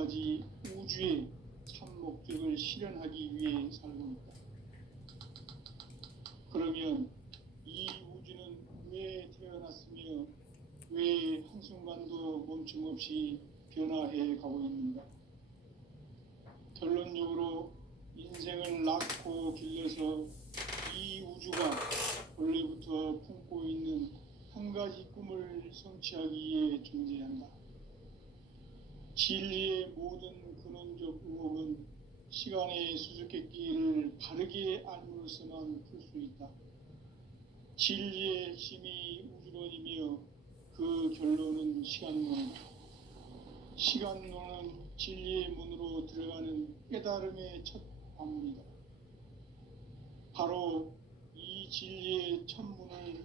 지금까지 우주의 참 목적을 실현하기 위해 살고 있다. 그러면 이 우주는 왜 태어났으며 왜 한순간도 멈춤 없이 변화해 가고 있는가? 결론적으로 인생을 낳고 길러서 이 우주가 원래부터 품고 있는 한 가지 꿈을 성취하기 위해 존재한다. 진리의 모든 근원적 의혹은 시간의 수수께끼를 바르게 알므로서만 풀 수 있다. 진리의 핵심이 우주론이며 그 결론은 시간론이다. 시간론은 진리의 문으로 들어가는 깨달음의 첫 관문이다. 바로 이 진리의 첫 문을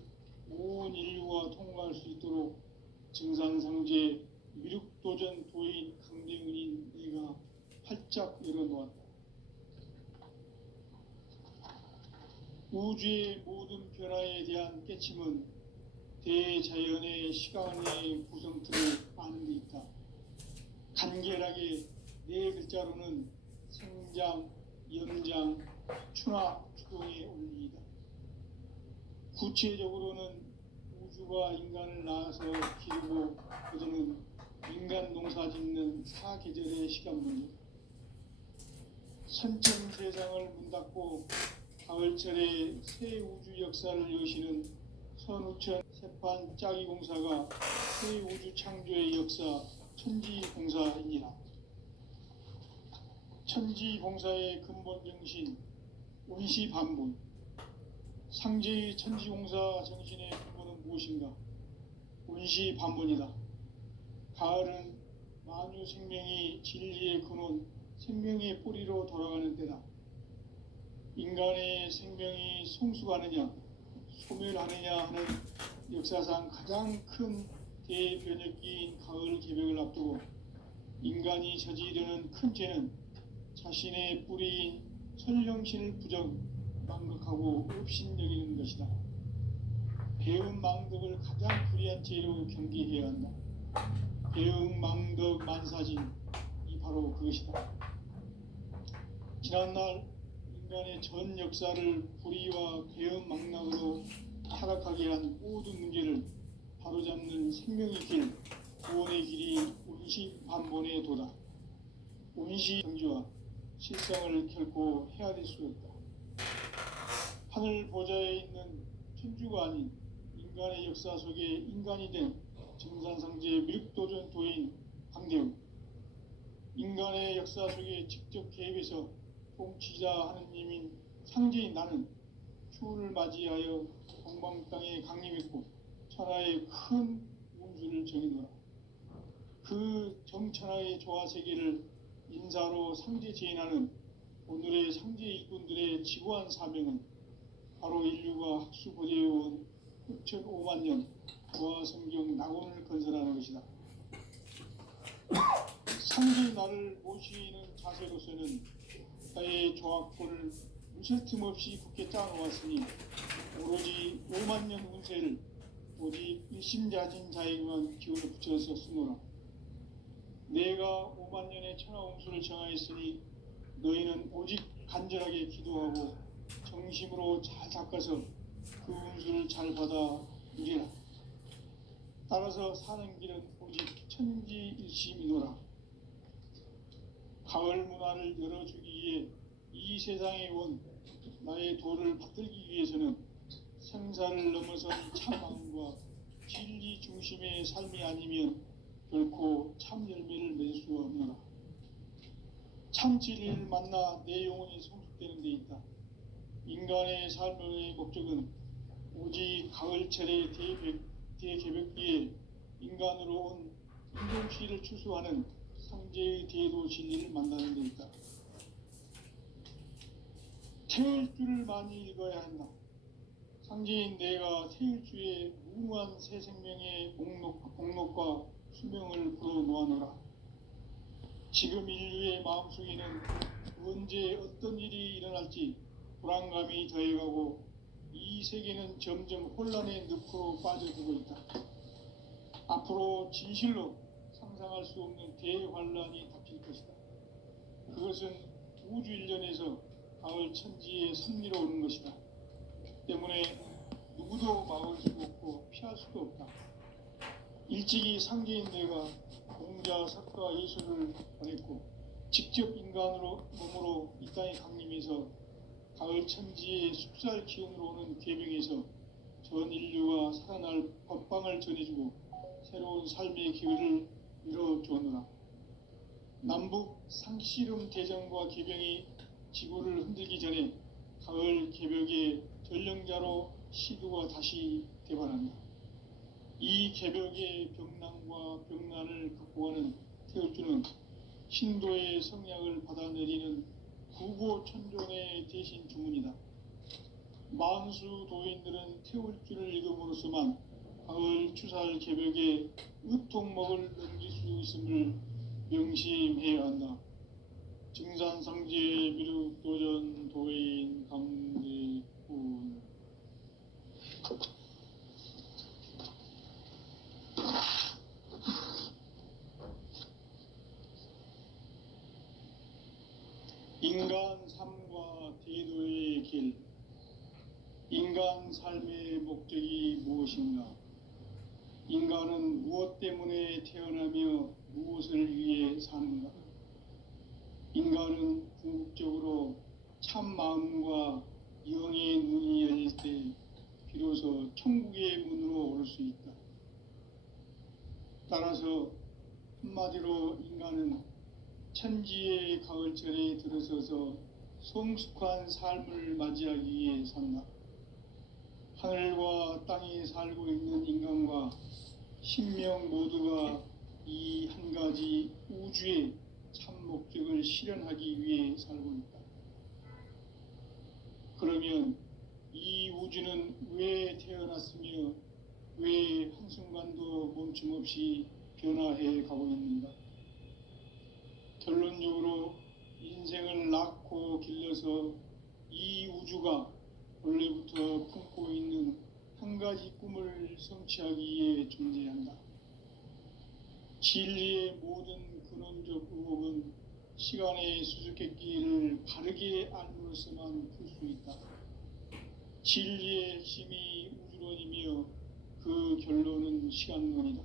온 인류가 통과할 수 있도록 증산상제 미륵도전 도인 강대은인 네가 활짝 열어놓았다. 우주의 모든 변화에 대한 깨침은 대자연의 시간의 구성틀을 아는 데 있다. 간결하게 네 글자로는 생장, 연장, 추나 추동의 원리이다. 구체적으로는 우주가 인간을 낳아서 기르고 그들은 인간 농사 짓는 사계절의 시간 문제다. 선천 세상을 문 닫고 가을철에 새 우주 역사를 여시는 선우천 세판 짜기 공사가 새 우주 창조의 역사 천지봉사이니라. 천지봉사의 근본 정신 원시반분. 상제의 천지공사 정신의 근본은 무엇인가? 원시반분이다. 가을은 만유 생명이 진리의 근원, 생명의 뿌리로 돌아가는 때다. 인간의 생명이 성숙하느냐, 소멸하느냐 하는 역사상 가장 큰 대변혁기인 가을 개벽을 앞두고 인간이 저지르는 큰 죄는 자신의 뿌리인 설령신을 망각하고 업신여기는 것이다. 배은 망덕을 가장 불의한 죄로 경계해야 한다. 배은 망덕 만사진, 이 바로 그것이다. 지난날 인간의 전 역사를 불의와 배은 망락으로 타락하게 한 모든 문제를 바로잡는 생명의 길, 구원의 길이 원시반본의 도다. 원시정지와 실상을 결코 헤아릴 수 없다. 하늘 보좌에 있는 천주가 아닌 인간의 역사 속에 인간이 된 증산상제 미륵도전 도인 강대훈. 인간의 역사 속에 직접 개입해서 통치자 하느님인 상제인 나는 추운을 맞이하여 동방 땅에 강림했고 천하의 큰 운수를 정해놓아. 그 정천하의 조화세계를 인사로 상제 제인하는 오늘의 상제 일꾼들의 지구한 사명은 바로 인류가 학수고대해온 흑천 5만 년 조화성경 낙원을 건설하는 것이다. 상제의 나를 모시는 자세로서는 나의 조합권을 무쇠 틈 없이 굳게 짜놓았으니 오로지 5만 년 운세를 오직 일심자진 자에게만 기운을 붙여서 쓰노라. 내가 5만 년의 천하 운수를 정하였으니 너희는 오직 간절하게 기도하고 정심으로 잘 닦아서 그 운수를 잘 받아 누리라. 따라서 사는 길은 오직 천지일심이노라. 가을 문화를 열어주기 위해 이 세상에 온 나의 도를 받들기 위해서는 생사를 넘어선 참마음과 진리 중심의 삶이 아니면 결코 참 열매를 맺을 수 없노라. 참 진리를 만나 내 영혼이 성숙되는 데 있다. 인간의 삶의 목적은 오직 가을철의 대개벽기에 인간으로 온 인동시를 추수하는 상제의 대도 진리를 만나는 데 있다. 태일주를 많이 읽어야 한다. 상제인 내가 태일주의 무궁한 새 생명의 목록과 수명을 불어놓아노라. 지금 인류의 마음속에는 언제 어떤 일이 일어날지 불안감이 더해가고 이 세계는 점점 혼란의 늪으로 빠져들고 있다. 앞으로 진실로 상상할 수 없는 대환란이 닥칠 것이다. 그것은 우주 일련에서 가을 천지의 섭리로 오는 것이다. 때문에 누구도 막을 수 없고 피할 수도 없다. 일찍이 상제인 내가 공자, 석가, 예수를 보냈고 직접 인간으로 몸으로 이 땅에 강림해서 가을 천지의 숲살 기운으로 오는 계명에서 전 인류가 살아날 법방을 전해주고 새로운 삶의 기회를 열어주었노라. 남북 상씨름 대전과 계병이 지구를 흔들기 전에 가을 개벽의 전령자로 시두가 다시 대발한다. 이 개벽의 병난과 병난을 극복하는 태울주는 신도의 성약을 받아내리는 구고천존의 대신 주문이다. 만수 도인들은 태울주를 읽음으로써만 가을 추살 개벽의 의통목을 넘길 수 있음을 명심해야 한다. 증산상제 미륵도전 도인 강대군. 인간 삶과 대도의 길. 인간 삶의 목적이 무엇인가? 인간은 무엇 때문에 태어나며 무엇을 위해 사는가? 인간은 궁극적으로 참 마음과 영의 눈이 열릴 때 비로소 천국의 문으로 올 수 있다. 따라서 한마디로 인간은 천지의 가을철에 들어서서 성숙한 삶을 맞이하기 위해 산다. 하늘과 땅에 살고 있는 인간과 신명 모두가 이 한 가지 우주의 참 목적을 실현하기 위해 살고 있다. 그러면 이 우주는 왜 태어났으며 왜 한순간도 멈춤없이 변화해 가고 있는가? 결론적으로 인생을 낳고 길러서 이 우주가 원래부터 품고 있는 한 가지 꿈을 성취하기 위해 존재한다. 진리의 모든 근원적 의혹은 시간의 수수께끼를 바르게 알므로서만 풀 수 있다. 진리의 핵심이 우주론이며 그 결론은 시간론이다.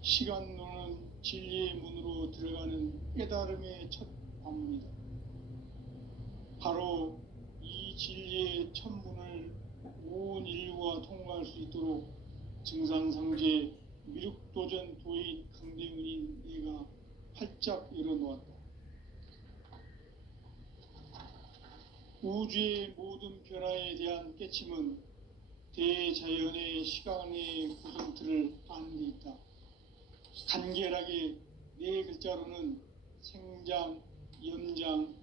시간론은 진리의 문으로 들어가는 깨달음의 첫 관문이다. 바로 이 진리의 첫 문을 온 인류가 통과할 수 있도록 증산상제 미륵도전 도인 강대훈인 내가 활짝 열어놓았다. 우주의 모든 변화에 대한 깨침은 대자연의 시간의 구성틀을 아는 데 있다. 간결하게 네 글자로는 생장, 염장,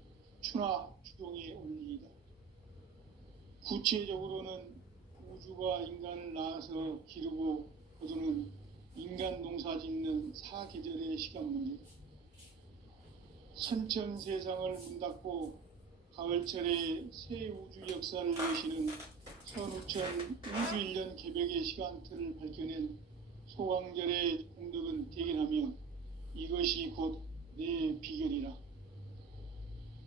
추나 추동의 원리이다. 구체적으로는 우주가 인간을 낳아서 기르고 거두는 인간 농사 짓는 사계절의 시간 문제다. 선천 세상을 문 닫고 가을철에 새 우주 역사를 여시는 선우천 우주 일년 개벽의 시간틀을 밝혀낸 소강절의 공덕은 대견하며 이것이 곧 내 비결이라.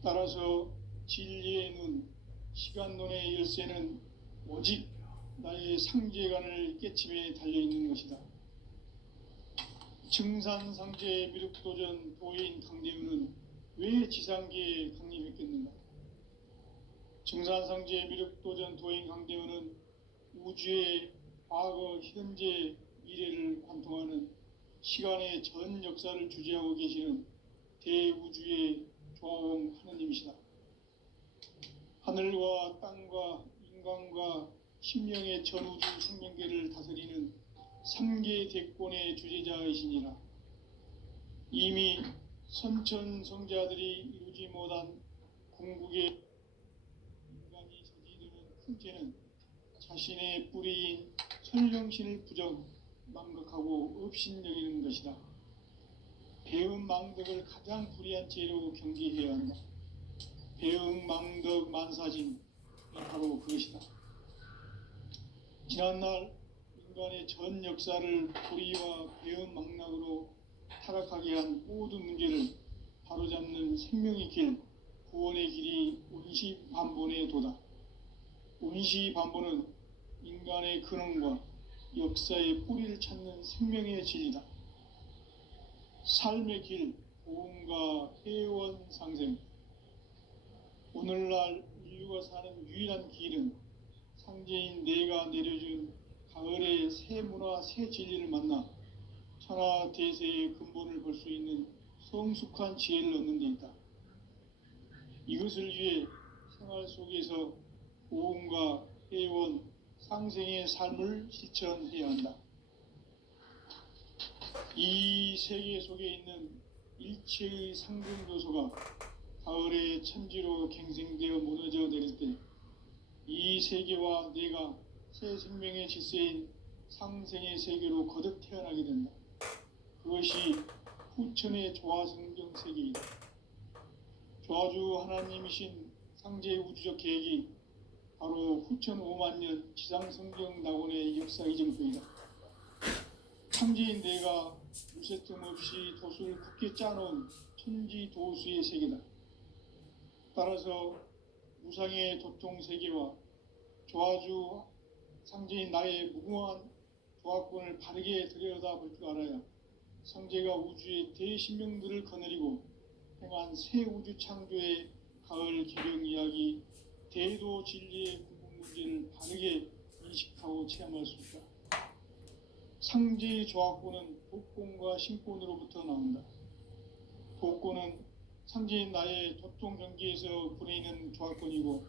따라서 진리의 눈, 시간론의 열쇠는 오직 나의 상제관을 깨침에 달려있는 것이다. 증산상제 미륵도전 도인 강대훈은 왜 지상계에 강림했겠는가? 증산상제 미륵도전 도인 강대훈은 우주의 과거, 현재, 미래를 관통하는 시간의 전 역사를 주재하고 계시는 대우주의 조화원 하느님이시다. 하늘과 땅과 인간과 심령의 전우주 생명계를 다스리는 3계 대권의 주재자이시니라. 이미 선천성자들이 이루지 못한 궁극의 인간이 저지르는 큰 죄는 자신의 뿌리인 설령신을 부정, 망각하고 업신여기는 것이다. 배음 망덕을 가장 불의한 죄로 경계해야 한다. 배음 망덕 만사진, 바로 그것이다. 지난날 인간의 전 역사를 불의와 배음 망락으로 타락하게 한 모든 문제를 바로잡는 생명의 길, 구원의 길이 운시반본의 도다. 운시반본은 인간의 근원과 역사의 뿌리를 찾는 생명의 진리다. 삶의 길, 보험과 회원 상생. 오늘날 인류가 사는 유일한 길은 상제인 내가 내려준 가을의 새 문화, 새 진리를 만나 천하 대세의 근본을 볼 수 있는 성숙한 지혜를 얻는 데 있다. 이것을 위해 생활 속에서 보험과 회원, 상생의 삶을 실천해야 한다. 이 세계 속에 있는 일체의 상승도소가 가을의 천지로 갱생되어 무너져 내릴 때 이 세계와 내가 새 생명의 질서인 상생의 세계로 거듭 태어나게 된다. 그것이 후천의 조화성경 세계이다. 조화주 하나님이신 상제의 우주적 계획이 바로 후천 5만 년 지상성경 낙원의 역사 이정표이다. 창제인 내가 무쇠틈 없이 도수를 굳게 짜놓은 천지 도수의 세계다. 따라서 무상의 도통 세계와 조화주 상제인 나의 무궁한 조화권을 바르게 들여다볼 줄 알아야 성제가 우주의 대신명들을 거느리고 행한 새 우주 창조의 가을 개경 이야기, 대도 진리의 구분 문제를 바르게 인식하고 체험할 수 있다. 상제의 조화권은 도권과 신권으로부터 나온다. 도권은 상제인 나의 도통 경계에서 보내는 조화권이고,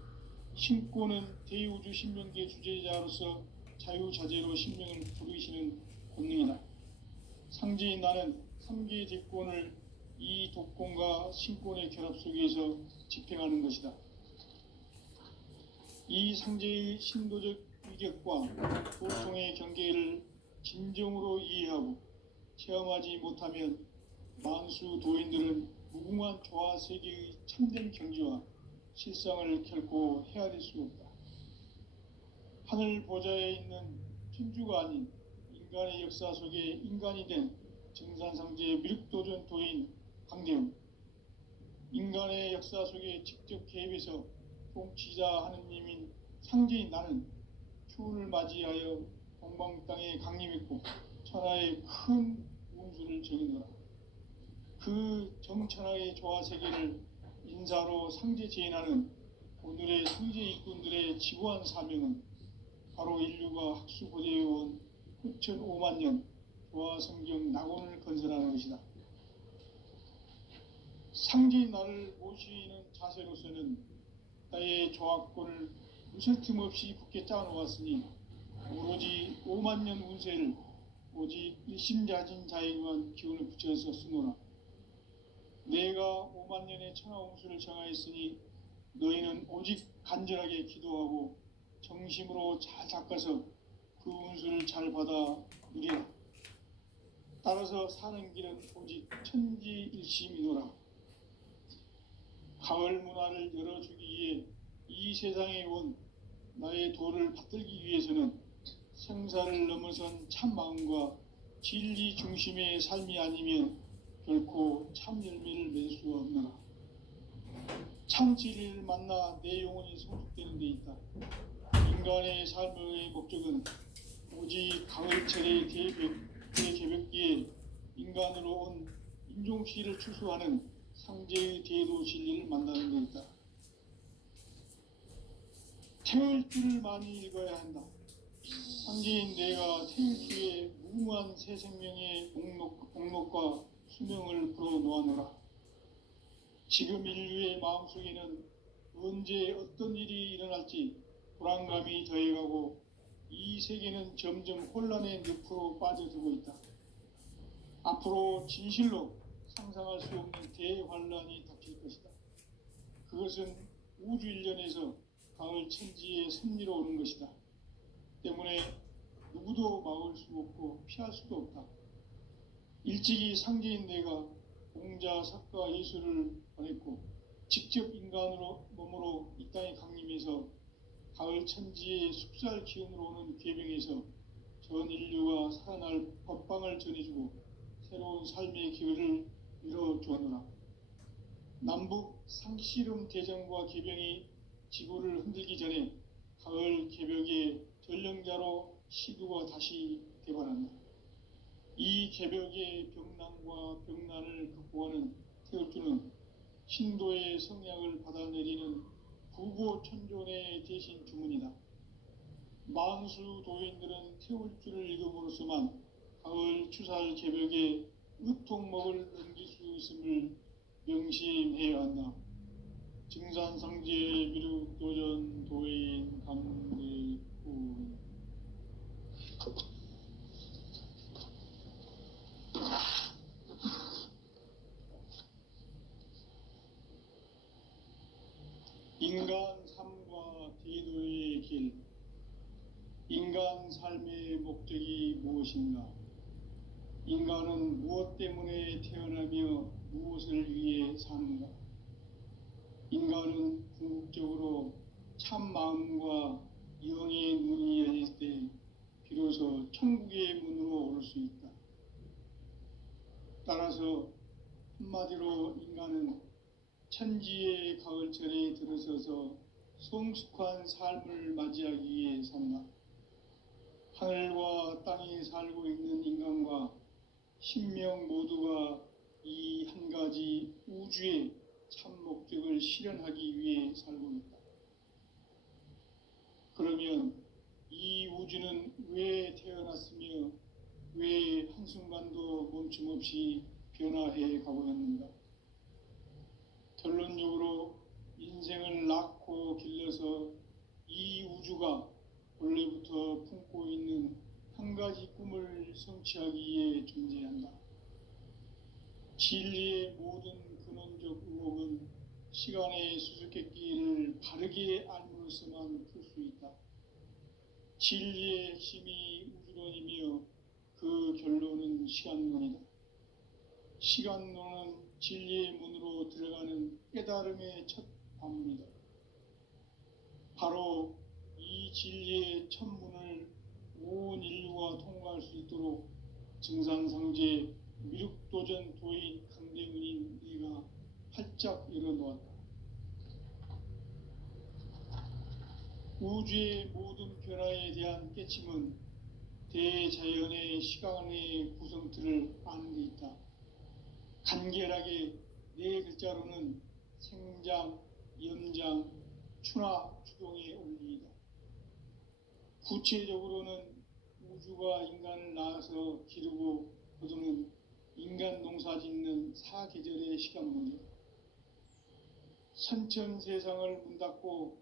신권은 대우주 신명계 주제자로서 자유자재로 신명을 부르시는 권능이다. 상제인 나는 3개의 대권을 이 도권과 신권의 결합 속에서 집행하는 것이다. 이 상제의 신도적 위격과 도통의 경계를 진정으로 이해하고 체험하지 못하면 만수 도인들은 무궁한 조화 세계의 참된 경지와 실상을 결코 헤아릴 수 없다. 하늘 보좌에 있는 천주가 아닌 인간의 역사 속에 인간이 된 정산상제의 미륵도전 도인 강대웅, 인간의 역사 속에 직접 개입해서 통치자 하느님인 상제인 나는 추운을 맞이하여 동방 땅에 강림했고 천하의 큰 운수를 정의노라. 그 정천하의 조화 세계를 인사로 상제 제인하는 오늘의 상제 일꾼들의 지구한 사명은 바로 인류가 학수고대해온 후천 5만 년 조화 성경 낙원을 건설하는 것이다. 상제인 나를 모시는 자세로서는 나의 조화권을 무쇠 틈 없이 굳게 짜놓았으니 오로지 5만 년 운세를 오직 일심자진 자에게만 기운을 붙여서 쓰노라. 내가 5만 년의 천하 운수를 정하였으니 너희는 오직 간절하게 기도하고 정심으로 잘 닦아서 그 운수를 잘 받아 누리라. 따라서 사는 길은 오직 천지일심이노라. 가을 문화를 열어주기 위해 이 세상에 온 나의 도를 받들기 위해서는 생사를 넘어선 참 마음과 진리 중심의 삶이 아니면 결코 참 열매를 맺을 수 없노라. 참 진리를 만나 내 영혼이 성숙되는 데 있다. 인간의 삶의 목적은 오직 가을철의 대개벽기에 인간으로 온 인종시를 추수하는 상제의 대도 진리를 만나는 데 있다. 태을 줄을 많이 읽어야 한다. 상제인 내가 태을 주에 무궁한 새 생명의 목록과 수명을 불어놓아노라. 지금 인류의 마음속에는 언제 어떤 일이 일어날지 불안감이 더해가고 이 세계는 점점 혼란의 늪으로 빠져들고 있다. 앞으로 진실로 상상할 수 없는 대환란이 닥칠 것이다. 그것은 우주 일련에서 가을 천지의 섭리로 오는 것이다. 때문에 누구도 막을 수 없고 피할 수도 없다. 일찍이 상제인 내가 공자, 석가, 예수를 보냈고 직접 인간으로 몸으로 이 땅에 강림해서 가을 천지의 숲살 기운으로 오는 계명에서 전 인류가 살아날 법방을 전해주고 새로운 삶의 기회를 열어주었노라. 남북 상씨름 대전과 개병이 지구를 흔들기 전에 가을 개벽의 전령자로 시두가 다시 되반한다. 이 개벽의 병난과 병난을 극복하는 태울주는 신도의 성약을 받아내리는 부고천존의 대신 주문이다. 만수 도인들은 태울주를 읽음으로써만 가을 추살 개벽의 의통목을 넘길 수 있음을 명심해야 한다. 증산상제 미륵도전 도인 강대구 인간 삶과 대도의 길. 인간 삶의 목적이 무엇인가? 인간은 무엇 때문에 태어나며 무엇을 위해 사는가? 인간은 궁극적으로 참 마음과 영의 문이 열릴 때 비로소 천국의 문으로 오를 수 있다. 따라서 한마디로 인간은 천지의 가을철에 들어서서 성숙한 삶을 맞이하기 위해 산다. 하늘과 땅에 살고 있는 인간과 신명 모두가 이 한 가지 우주의 참 목적을 실현하기 위해 살고 있다. 그러면 이 우주는 왜 태어났으며 왜 한순간도 멈춤없이 변화해 가고 있는가? 결론적으로 인생을 낳고 길러서 이 우주가 원래부터 품고 있는 한 가지 꿈을 성취하기 위해 존재한다. 진리의 모든 근원적 의혹은 시간의 수수께끼를 바르게 알므로서만 풀 수 있다. 진리의 핵심이 우주론이며 그 결론은 시간론이다. 시간론은 진리의 문으로 들어가는 깨달음의 첫 관문이다. 바로 이 진리의 첫 문을 온 인류가 통과할 수 있도록 증산상제 미륵도전 도인 강대문인 네가 활짝 열어놓았다. 우주의 모든 변화에 대한 깨침은 대자연의 시간의 구성틀을 아는 데 있다. 간결하게 네 글자로는 생장, 연장, 추나 추동의 원리이다. 구체적으로는 우주가 인간을 낳아서 기르고 거두는 인간 농사 짓는 사계절의 시간 문제. 선천 세상을 문 닫고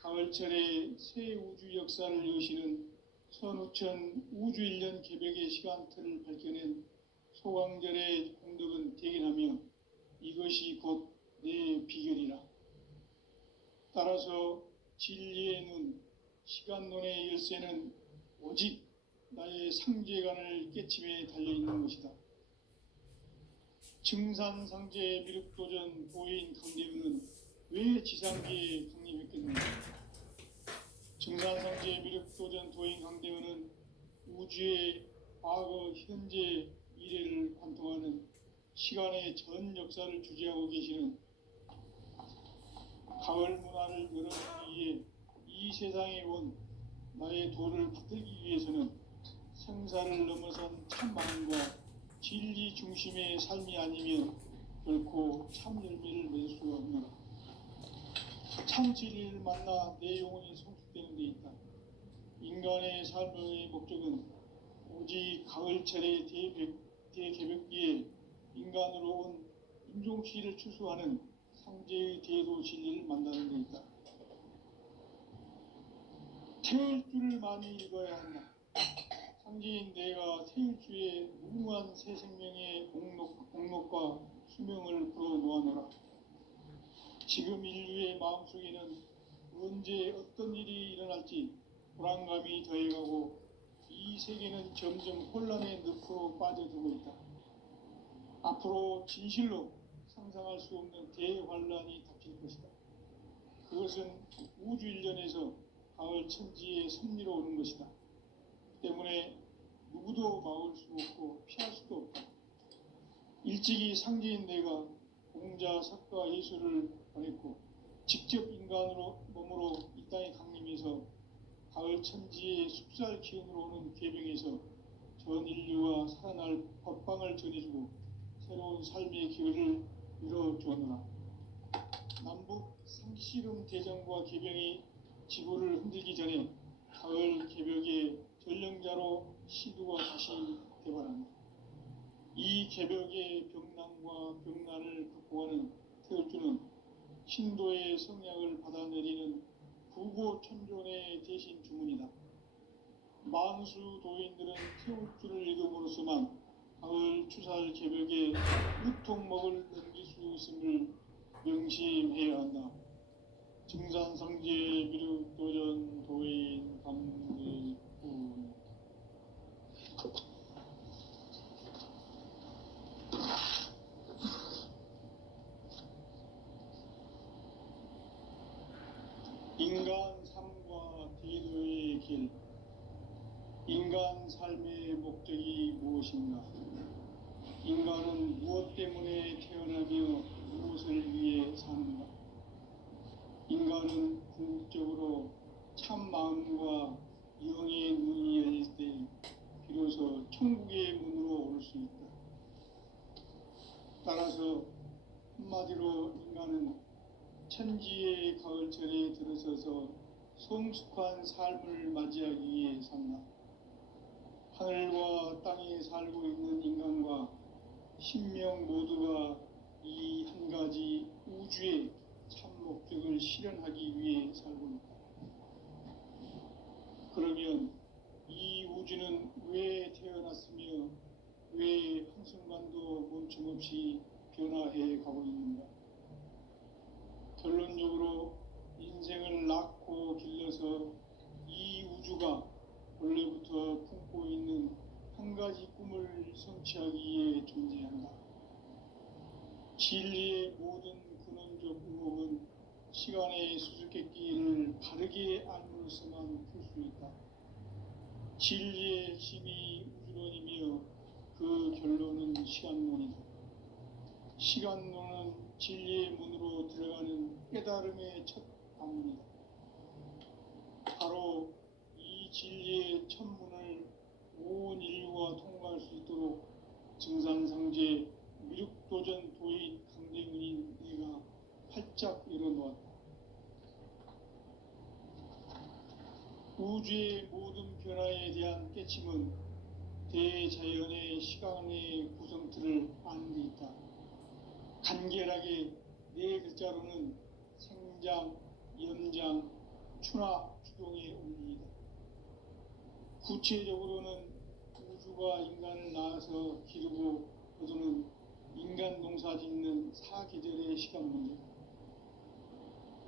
가을철에 새 우주 역사를 여시는 선우천 우주일년 개벽의 시간틀을 밝혀낸 소강절의 공덕은 대견하며 이것이 곧 내 비결이라. 따라서 진리의 눈, 시간론의 열쇠는 오직 나의 상제관을 깨침에 달려있는 것이다. 증산상제 미륵도전 도인 강대우는 왜 지상계에 강림했겠는가? 증산상제 미륵도전 도인 강대우는 우주의 과거, 현재, 미래를 관통하는 시간의 전 역사를 주재하고 계시는 가을 문화를 열어주기 위해 이 세상에 온 나의 도를 붙들기 위해서는 생사를 넘어선 참 마음과 진리 중심의 삶이 아니면 결코 참 열매를 맺을 수가 없노라. 참 진리를 만나 내 영혼이 성숙되는 데 있다. 인간의 삶의 목적은 오직 가을철의 대개벽기에 인간으로 온 인종치를 추수하는 상제의 대도 진리를 만나는 데 있다. 태일주를 많이 읽어야 한다. 상제인 내가 태일주의 무궁한 새 생명의 공록과 수명을 불어놓아노라. 지금 인류의 마음속에는 언제 어떤 일이 일어날지 불안감이 더해가고 이 세계는 점점 혼란의 늪으로 빠져들고 있다. 앞으로 진실로 상상할 수 없는 대환란이 닥칠 것이다. 그것은 우주 일련에서 가을 천지의 섭리로 오는 것이다. 때문에 누구도 막을 수 없고 피할 수도 없다. 일찍이 상제인 내가 공자, 석가, 예수를 보냈고 직접 인간으로 몸으로 이 땅에 강림해서 가을 천지의 숲살 기운으로 오는 계병에서 전 인류와 살아날 법방을 전해주고 새로운 삶의 기회를 이뤄주었노라. 남북 상씨름 대전과 계병이 지구를 흔들기 전에 가을 개벽의 전령자로 시두가 다시 대발한다. 이 개벽의 병난과 병난을 극복하는 태울주는 신도의 성약을 받아내리는 구고천존의 대신 주문이다. 만수 도인들은 태울주를 읽음으로써만 가을 추살 개벽의 유통목을 넘길 수 있음을 명심해야 한다. 증산성제 미륵도전 도인 감대군. 인간 삶과 대도의 길. 인간 삶의 목적이 무엇인가? 인간은 무엇 때문에 태어나며 무엇을 위해 사는가? 인간은 궁극적으로 참 마음과 영의 문이 열릴 때 비로소 천국의 문으로 올 수 있다. 따라서 한마디로 인간은 천지의 가을철에 들어서서 성숙한 삶을 맞이하기 위해 산다. 하늘과 땅에 살고 있는 인간과 신명 모두가 이 한 가지 우주의 참 목적을 실현하기 위해 살고 있다. 그러면 이 우주는 왜 태어났으며 왜 한순간도 멈춤없이 변화해 가고 있는가? 결론적으로 인생을 낳고 길러서 이 우주가 원래부터 품고 있는 한 가지 꿈을 성취하기 위해 존재한다. 진리의 모든 근원적 의혹은 시간의 수수께끼를 바르게 알므로서만 풀 수 있다. 진리의 핵심이 우주론이며 그 결론은 시간론이다. 시간론은 진리의 문으로 들어가는 깨달음의 첫 방문이다. 바로 이 진리의 첫 문을 온 인류가 통과할 수 있도록 증산상제 미륵도전 도인 강대군인 내가 활짝 열어놓았다. 우주의 모든 변화에 대한 깨침은 대자연의 시간의 구성틀을 아는 데 있다. 간결하게 네 글자로는 생장, 연장, 추나 추동의 원리이다. 구체적으로는 우주가 인간을 낳아서 기르고 거두는 인간 농사 짓는 사계절의 시간 문제.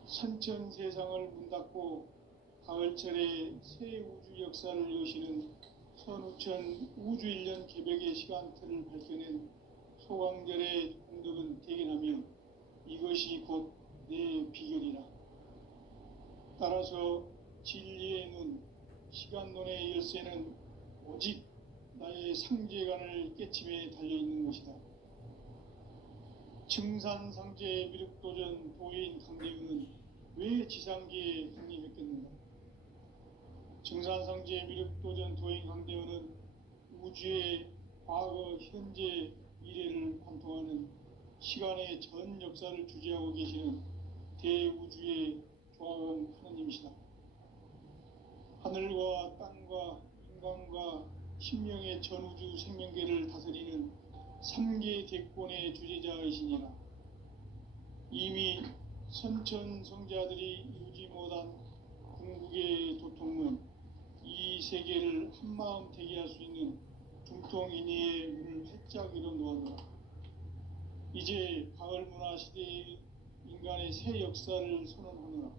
선천 세상을 문 닫고 가을철에 새 우주 역사를 여시는 선우천 우주 1년 개벽의 시간틀을 밝혀낸 소강절의 공덕은 대견하며 이것이 곧 내 비결이라. 따라서 진리의 눈, 시간론의 열쇠는 오직 나의 상제관을 깨침에 달려있는 것이다. 증산상제 미륵도전 도인 강대군은 왜 지상계에 강림했겠는가? 증산상제 미륵도전 도인 강대군은 우주의 과거, 현재, 미래를 관통하는 시간의 전 역사를 주재하고 계시는 대우주의 조화원 하느님이시다. 하늘과 땅과 인간과 신명의 전우주 생명계를 다스리는 3계 대권의 주재자이시니라. 이미 선천성자들이 이루지 못한 궁극의 도통문, 이 세계를 한마음 되게 할 수 있는 중통인의의 문을 활짝 열어놓았노라. 이제 가을 문화 시대의 인간의 새 역사를 선언하노라.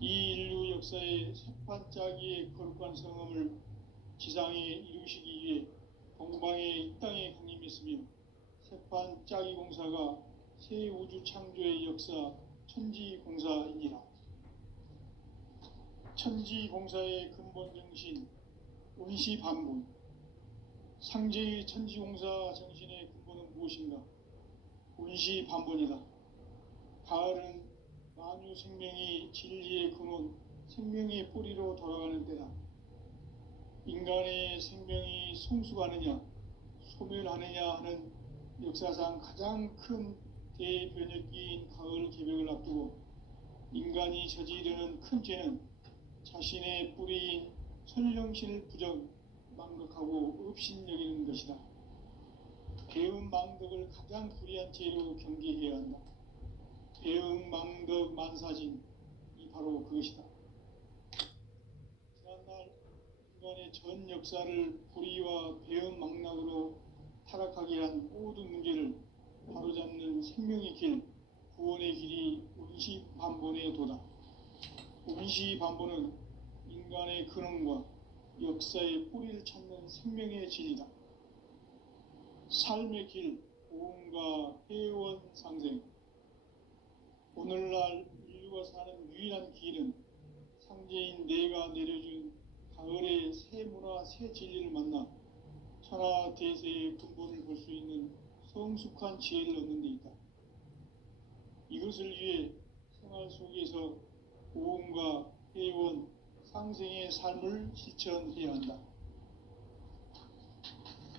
이 인류 역사의 새판짜기의 거룩한 성음을 지상에 이루시기 위해 동방의 이 땅에 강림했으며 새판짜기 공사가 새 우주 창조의 역사 천지공사이니라. 천지공사의 근본 정신, 운시반분, 상제의 천지공사 정신의 근본 무엇인가? 운시반본이다. 가을은 만유 생명이 진리의 근원, 생명의 뿌리로 돌아가는 때다. 인간의 생명이 성숙하느냐, 소멸하느냐 하는 역사상 가장 큰 대변혁기인 가을 개벽을 앞두고 인간이 저지르는 큰 죄는 자신의 뿌리인 천령신을 망각하고 업신여기는 것이다. 배은망덕을 가장 불의한 죄로 경계해야 한다. 배은망덕 만사진이 바로 그것이다. 지난날 인간의 전 역사를 불의와 배은망락으로 타락하게 한 모든 문제를 바로잡는 생명의 길, 구원의 길이 운시반본의 도다. 운시반본은 인간의 근원과 역사의 뿌리를 찾는 생명의 진리다. 삶의 길, 고음과 회원 상생. 오늘날 인류가 사는 유일한 길은 상제인 내가 내려준 가을의 새 문화, 새 진리를 만나 천하 대세의 근본을 볼 수 있는 성숙한 지혜를 얻는 데 있다. 이것을 위해 생활 속에서 고음과 회원, 상생의 삶을 실천해야 한다.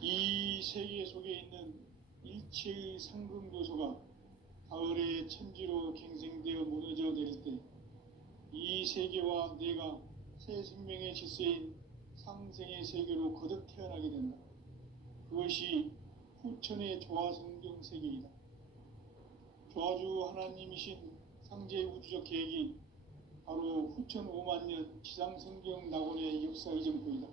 이 세계 속에 있는 일체의 상승교소가 가을의 천지로 갱생되어 무너져 내릴 때 이 세계와 내가 새 생명의 질서인 상생의 세계로 거듭 태어나게 된다. 그것이 후천의 조화성경 세계이다. 조화주 하나님이신 상제 우주적 계획이 바로 후천 5만년 지상성경 낙원의 역사 이정표이다.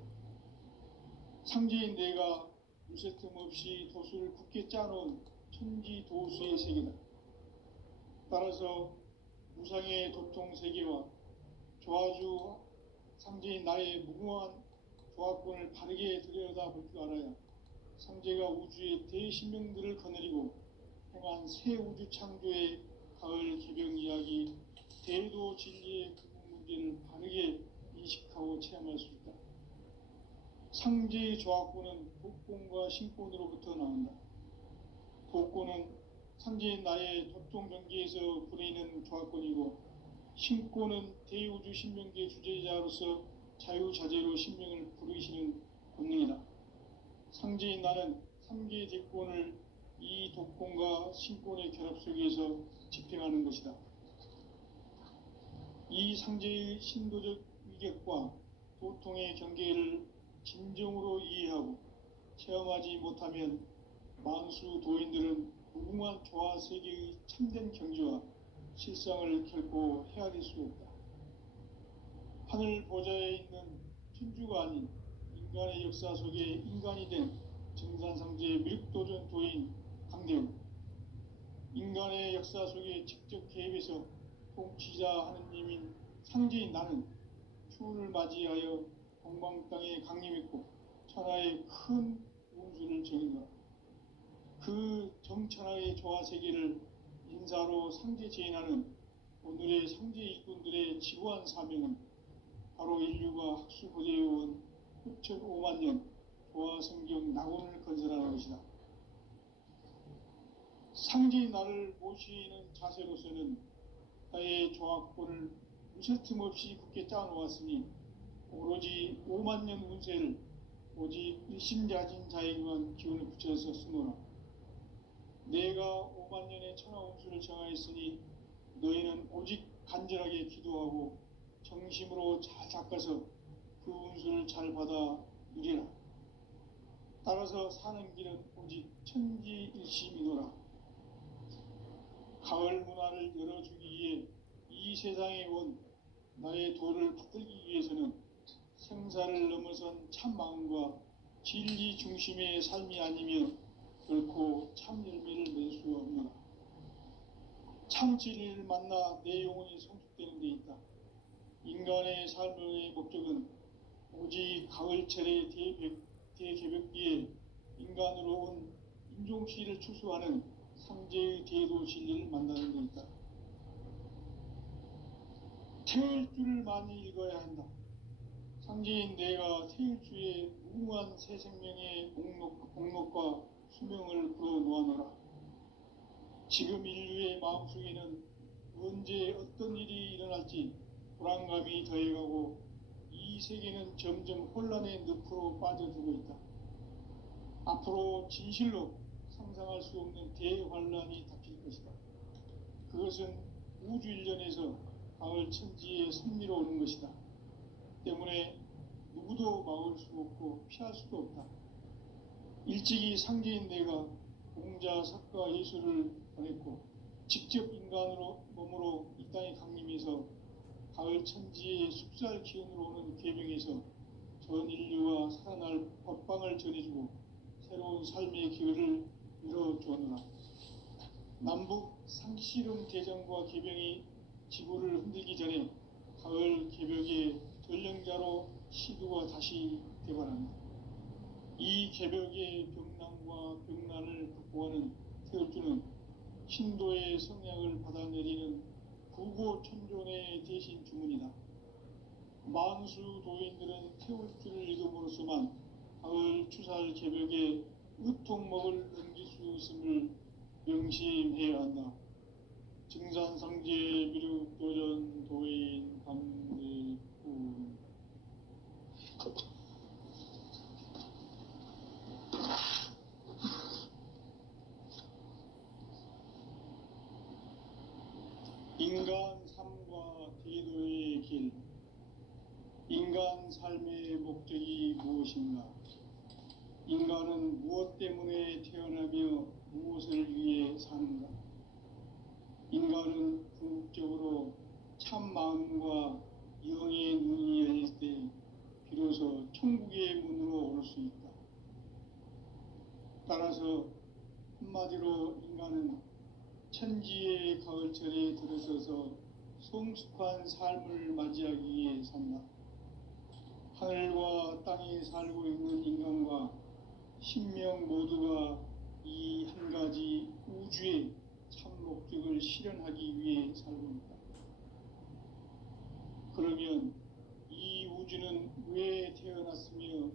상제인 내가 유세틈 없이 도수를 굳게 짜놓은 천지 도수의 세계다. 따라서 무상의 도통 세계와 조화주 상제인 나의 무궁한 조화권을 바르게 들여다볼 줄 알아야 상제가 우주의 대신명들을 거느리고 행한 새 우주 창조의 가을 개벽 이야기, 대도 진리의 근본 문제를 바르게 인식하고 체험할 수 있다. 상제의 조화권은 독권과 신권으로부터 나온다. 독권은 상제인 나의 도통 경계에서 부리는 조화권이고, 신권은 대우주 신명계 주제자로서 자유자재로 신명을 부르시는 권능이다. 상제인 나는 3개 대권을 이 독권과 신권의 결합 속에서 집행하는 것이다. 이 상제의 신도적 위격과 도통의 경계를 진정으로 이해하고 체험하지 못하면 만수 도인들은 무궁한 조화 세계의 참된 경지와 실상을 결코 헤아릴 수 없다. 하늘 보좌에 있는 천주가 아닌 인간의 역사 속에 인간이 된 정산상제의 밀도전 도인 강대우, 인간의 역사 속에 직접 개입해서 통치자 하느님인 상제인 나는 추운을 맞이하여 동방 땅에 강림했고 천하의 큰 운수를 정인노라. 그 정천하의 조화세계를 인사로 상제 제인하는 오늘의 상제 일꾼들의 지구한 사명은 바로 인류가 학수고대해온 후천 5만년 조화성경 낙원을 건설하는 것이다. 상제인 나를 모시는 자세로서는 나의 조화권을 무쇠틈 없이 굳게 짜놓았으니 오로지 5만년 운세를 오직 일심자진 자에게만 기운을 붙여서 쓰노라. 내가 5만년의 천하 운수를 정하였으니 너희는 오직 간절하게 기도하고 정심으로 잘 닦아서 그 운수를 잘 받아 누리라. 따라서 사는 길은 오직 천지일심이노라. 가을 문화를 열어주기 위해 이 세상에 온 나의 도를 붙들기 위해서는 생사를 넘어선 참 마음과 진리 중심의 삶이 아니면 결코 참 열매를 낼 수 없노라. 참 진리를 만나 내 영혼이 성숙되는 데 있다. 인간의 삶의 목적은 오직 가을철의 대개벽기에 인간으로 온 인종시를 추수하는 상제의 대도 진리를 만나는 데 있다. 태일주를 많이 읽어야 한다. 상제인 내가 태일주의 무궁한 새 생명의 공록과 수명을 불어놓아노라. 지금 인류의 마음속에는 언제 어떤 일이 일어날지 불안감이 더해가고 이 세계는 점점 혼란의 늪으로 빠져들고 있다. 앞으로 진실로 상상할 수 없는 대환란이 닥칠 것이다. 그것은 우주 일련에서 가을 천지의 섭리로 오는 것이다. 때문에 누구도 막을 수 없고 피할 수도 없다. 일찍이 상제인 내가 공자, 석가, 예수를 보냈고 직접 인간으로 몸으로 이 땅에 강림해서 가을 천지의 숲살 기운으로 오는 계명에서 전 인류와 살아날 법방을 전해주고 새로운 삶의 기회를 열어주었노라. 남북 상씨름 대전과 계병이 지구를 흔들기 전에 가을 개벽의 전령자로 시두가 다시 되관한다. 이 개벽의 병난과 병난을 극복하는 태울주는 신도의 성약을 받아내리는 구고천존의 대신 주문이다. 만수 도인들은 태울주를 읽음으로써만 가을 추살 개벽의 으통목을 넘길 수 있음을 명심해야 한다. 증산상제 미륵도전 도인 감대군. 인간 삶과 대도의 길. 인간 삶의 목적이 무엇인가? 인간은 무엇 때문에 태어나며 무엇을 위해 사는가? 인간은 궁극적으로 참 마음과 영의 눈이 열릴 때 비로소 천국의 문으로 올 수 있다. 따라서 한마디로 인간은 천지의 가을철에 들어서서 성숙한 삶을 맞이하기 위해 산다. 하늘과 땅에 살고 있는 인간과 신명 모두가 이 한 가지 우주의 참 목적을 실현하기 위해 살고 있다. 그러면 이 우주는 왜 태어났으며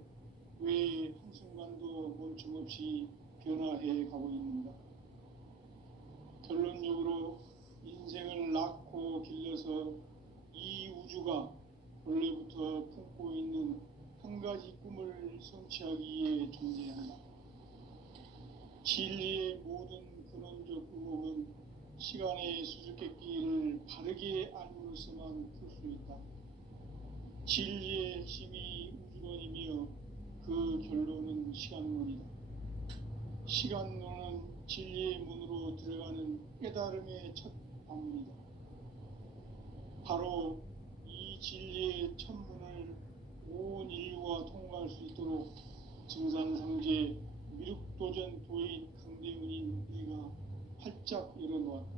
왜 한순간도 멈춤없이 변화해 가고 있는가? 결론적으로 인생을 낳고 길러서 이 우주가 원래부터 품고 있는 한 가지 꿈을 성취하기 위해 존재한다. 진리의 모든 근원적 의혹은 시간의 수수께끼를 바르게 알므로서만 풀 수 있다. 진리의 핵심이 우주론이며 그 결론은 시간론이다. 시간론은 진리의 문으로 들어가는 깨달음의 첫 방문이다. 바로 이 진리의 첫 문을 온 인류가 통과할 수 있도록 증산상제 미륵도전 도인 강대훈인 우리가 활짝 열어놓았다.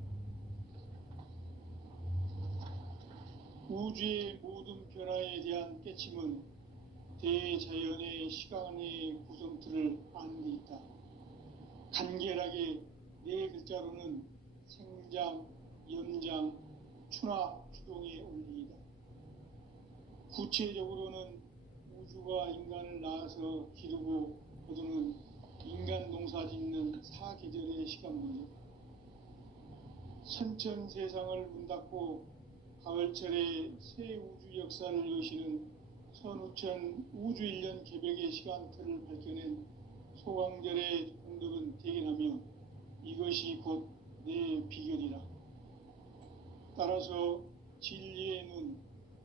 우주의 모든 변화에 대한 깨침은 대자연의 시간의 구성틀을 아는 데 있다. 간결하게 네 글자로는 생장, 염장, 추나 추동의 원리이다. 구체적으로는 우주가 인간을 낳아서 기르고 거두는 인간 농사 짓는 사계절의 시간 문제. 선천 세상을 문 닫고 가을철에 새 우주 역사를 여시는 선우천 우주 1년 개벽의 시간틀을 밝혀낸 소강절의 공덕은 대견하며 이것이 곧 내 비결이라. 따라서 진리의 눈,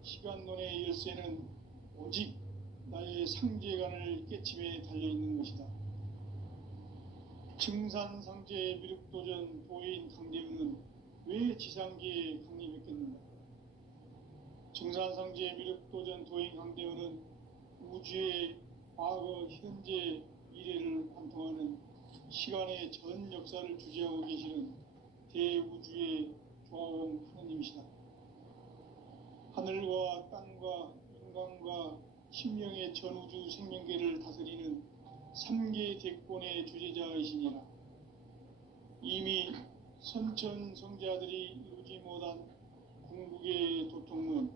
시간론의 열쇠는 오직 나의 상제관을 깨침에 달려있는 것이다. 증산상제 미륵도전 도인 강대훈은 왜 지상계에 강림했겠는가? 증산상제 미륵도전 도인 강대훈은 우주의 과거, 현재, 미래를 관통하는 시간의 전 역사를 주재하고 계시는 대우주의 조화원 하느님이시다. 하늘과 땅과 인간과 신명의 전우주 생명계를 다스리는 3계 대권의 주재자이시니라. 이미 선천성자들이 이루지 못한 궁극의 도통문,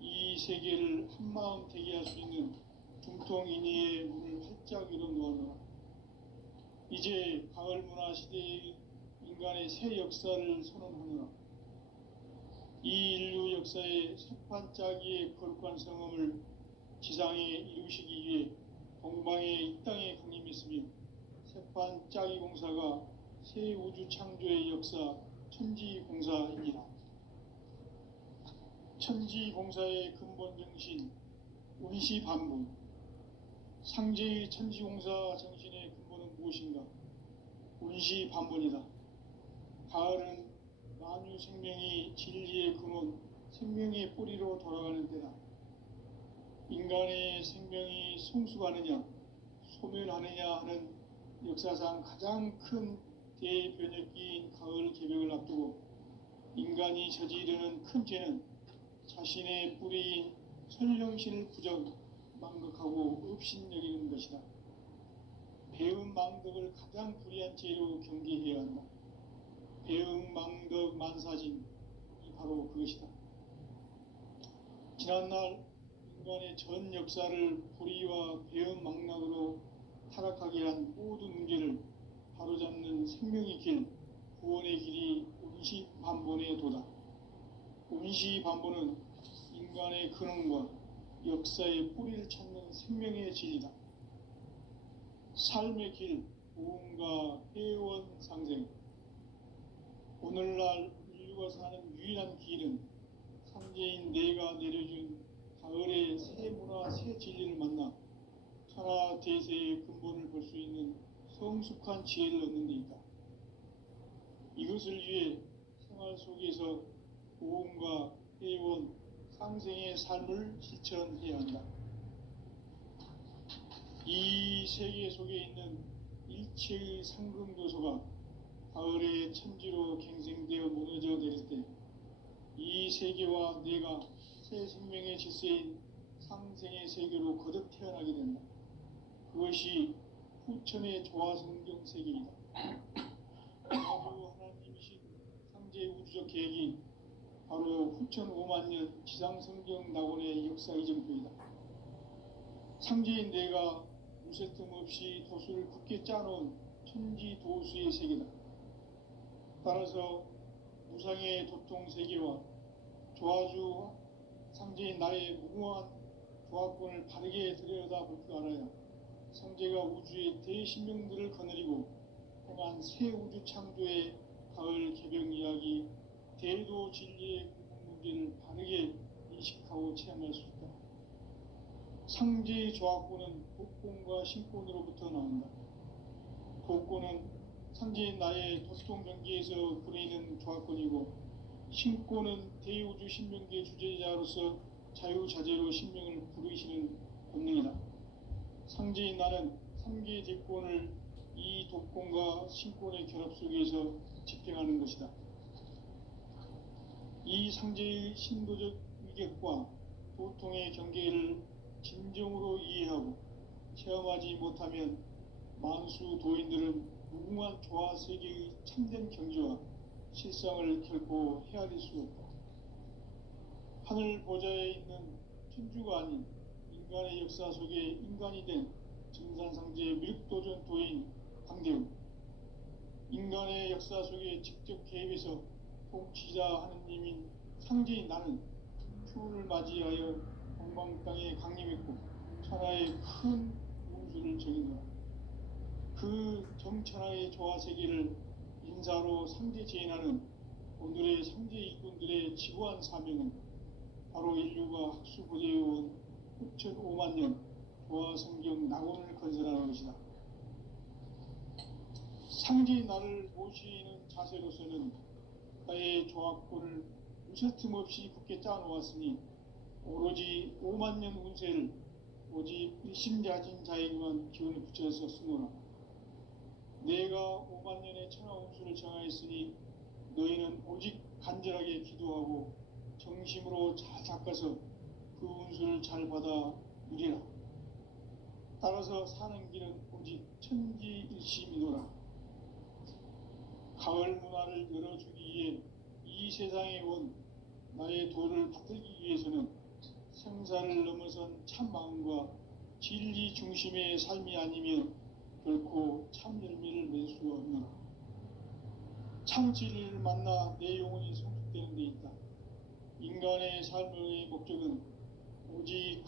이 세계를 한마음 되게 할 수 있는 중통인의의 문을 활짝 열어놓아라. 이제 가을 문화 시대의 인간의 새 역사를 선언하노라. 이 인류 역사의 새판짜기의 거룩한 성음을 지상에 이루시기 위해 동방의 이 땅에 강림했으며 새판짜기 공사가 새 우주 창조의 역사 천지공사입니다. 천지공사의 근본 정신 운시반분. 상제의 천지공사 정신의 근본은 무엇인가? 운시반분이다. 가을은 만유 생명이 진리의 근원, 생명의 뿌리로 돌아가는 때다. 인간의 생명이 성숙하느냐, 소멸하느냐 하는 역사상 가장 큰 대변혁기인 가을 개벽을 앞두고 인간이 저지르는 큰 죄는 자신의 뿌리인 설령신을 부정, 망극하고 업신여기는 것이다. 배은망덕을 가장 불의한 죄로 경계해야 한다. 배은망덕 만사진이 바로 그것이다. 지난날 인간의 전 역사를 불의와 배은망락으로 타락하게 한 모든 문제를 바로잡는 생명의 길, 구원의 길이 운시반본의 도다. 운시반본은 인간의 근원과 역사의 뿌리를 찾는 생명의 진리다. 삶의 길, 보험과 회원 상생. 오늘날 인류가 사는 유일한 길은 삼재인 내가 내려준 가을의 새 문화, 새 진리를 만나 천하 대세의 근본을 볼 수 있는 성숙한 지혜를 얻는 데 있다. 이것을 위해 생활 속에서 보험과 회원, 상생의 삶을 실천해야 한다. 이 세계 속에 있는 일체의 상금도소가 가을의 천지로 갱생되어 무너져 내릴 때 이 세계와 내가 새 생명의 질서인 상생의 세계로 거듭 태어나게 된다. 그것이 후천의 조화성경 세계이다. 바로 하나님이신 상제 우주적 계획이 바로 후천 5만 년 지상성경 낙원의 역사 이정표이다. 상제인 내가 무쇠뜸 없이 도수를 굳게 짜놓은 천지 도수의 세계다. 따라서 무상의 도통 세계와 조화주 상제인 나의 무궁한 조화권을 바르게 들여다볼 줄 알아야 상제가 우주의 대신명들을 거느리고 행한 새 우주 창조의 가을 개벽 이야기, 대도 진리의 궁극 문제를 바르게 인식하고 체험할 수 있다. 상제의 조화권은 독권과 신권으로부터 나온다. 독권은 상제인 나의 도통 경계에서 부리는 조화권이고, 신권은 대우주 신명계 주제자로서 자유자재로 신명을 부르시는 본능이다. 상제인 나는 3개의 대권을 이 독권과 신권의 결합 속에서 집행하는 것이다. 이 상제의 신도적 위격과 도통의 경계를 진정으로 이해하고 체험하지 못하면 만수 도인들은 무궁한 조화 세계의 참된 경지와 실상을 결코 헤아릴 수 없다. 하늘 보좌에 있는 천주가 아닌 인간의 역사 속에 인간이 된 증산상제의 밀도전 도인 강대우, 인간의 역사 속에 직접 개입해서 통치자 하느님인 상제인 나는 추운을 맞이하여 동방 땅에 강림했고 천하의 큰 운수를 정의노라. 그 정천하의 조화 세계를 인사로 상제 제인하는 오늘의 상제 일꾼들의 지구한 사명은 바로 인류가 학수고대해온 후천 5만 년 조화 성경 낙원을 건설하는 것이다. 상제인 나를 모시는 자세로서는 나의 조합권을 무쇠틈 없이 굳게 짜놓았으니 오로지 5만 년 운세를 오직 일심자진 자에게만 기운을 붙여서 쓰노라. 내가 5만 년의 천하 운수를 정하였으니 너희는 오직 간절하게 기도하고 정심으로 잘 닦아서 그 운수를 잘 받아 누리라. 따라서 사는 길은 오직 천지일심이노라. 가을 문화를 열어주기 위해 이 세상에 온 나의 도를 받들기 위해서는 생사를 넘어선 참 마음과 진리 중심의 삶이 아니면 결코 참 열매를 맺을 수 없노라. 참 진리를 만나 내 영혼이 성숙되는 데 있다. 인간의 삶의 목적은 오직